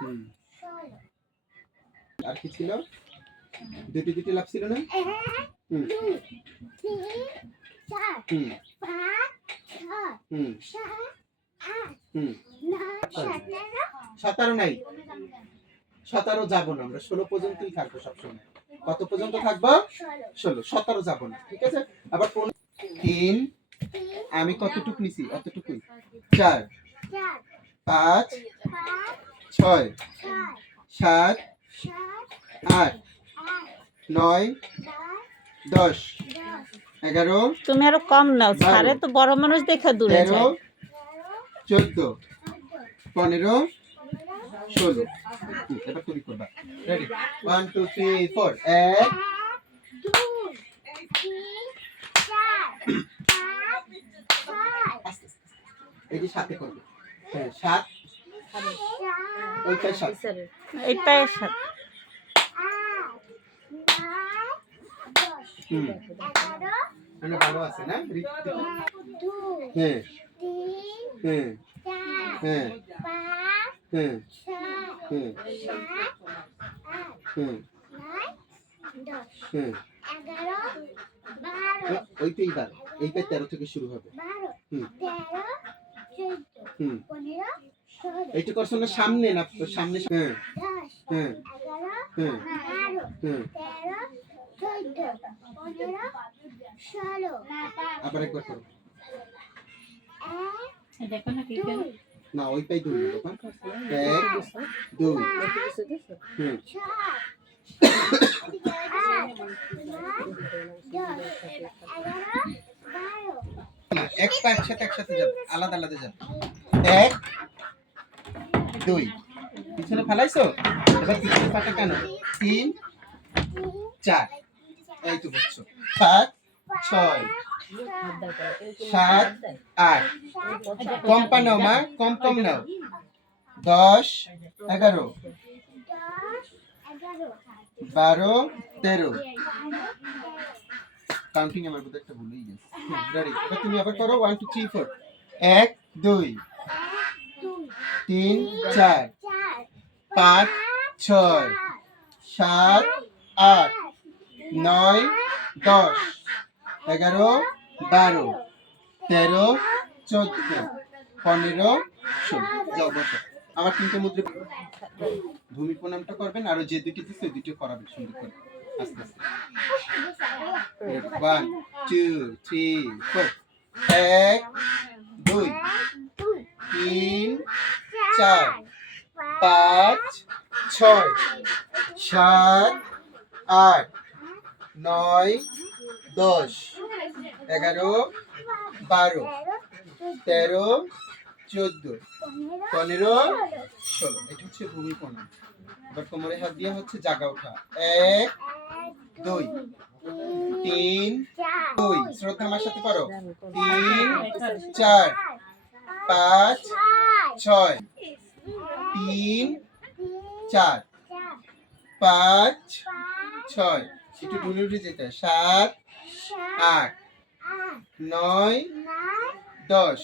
হুম। আর কি ছিল? দুটি দুটি লাভ ছিল না? হুম। হুম। হুম। 17 নাই, 17 যাবো না, আমরা 16 পর্যন্তই থাকবো সবসময়। কত পর্যন্ত থাকবো? 16। 17 যাবো না, ঠিক আছে? আবার 3 আমি কতটুকু নিছি? অতটুকুই। 4 5 6 7 8 9 10 11 তুমি আরো কম নাও, সারে তো বড় মানুষ দেখে দূরে যায়। 13 14 15 16। এবার তুমি করবা। রেডি 1 2 3 4 1 2 3 4 5 6 এই যে সাথে করবে। হ্যাঁ 7 ওইটাই 7 এইটাই 7 মানে ভালো আছে না? হ্যাঁ হ্যাঁ হ্যাঁ হ্যাঁ হ্যাঁ হ্যাঁ ওইটাই বার, এইটা 13 থেকে শুরু হবে। এইটা করছো না সামনে, না সামনে? হ্যাঁ হ্যাঁ হ্যাঁ হ্যাঁ। আবার একবার করো। না ওইটাই দুই বাবা। 1 2 হুম। এক পা একসাথে যাবে, আলাদা আলাদা যাবে। 1 2 পিছনে ফেলাইছো, এবার পিছনে পাটা কেন? 3 4 এই তো বুঝছো। 5 6 7 8 কম পা নাও মা, কম কম নাও। 10 11 12 13 কাউন্টিং আমার বোধহয় একটা ভুলেই গেছে। রেডি, এবার তুমি আবার করো 1 2 3 4 1 2 3 4 5 6 7 8 9 10 11 12 13 14 15 16। যাও বসো। আমার 3টে মুদ্রা ভূমি প্রণামটা করবেন, আর যে দুটি দিচ্ছে ওই দুটি করাবেন সুন্দর করে আস্তে আস্তে। 1 2 3 4 1 2 3 4 5 6 7 8 9 10 11 12 13 14 15 16। এটা হচ্ছে ভূমি প্রণাম। এবার কোমরে হাত দিয়ে হচ্ছে জাগা ওঠা। 1 2 3 2 শ্রদ্ধা আমার সাথে করো। 3 4 5 6 3 4 5 6 একটু ঢুলে উঠে যেতে 7 8 9 10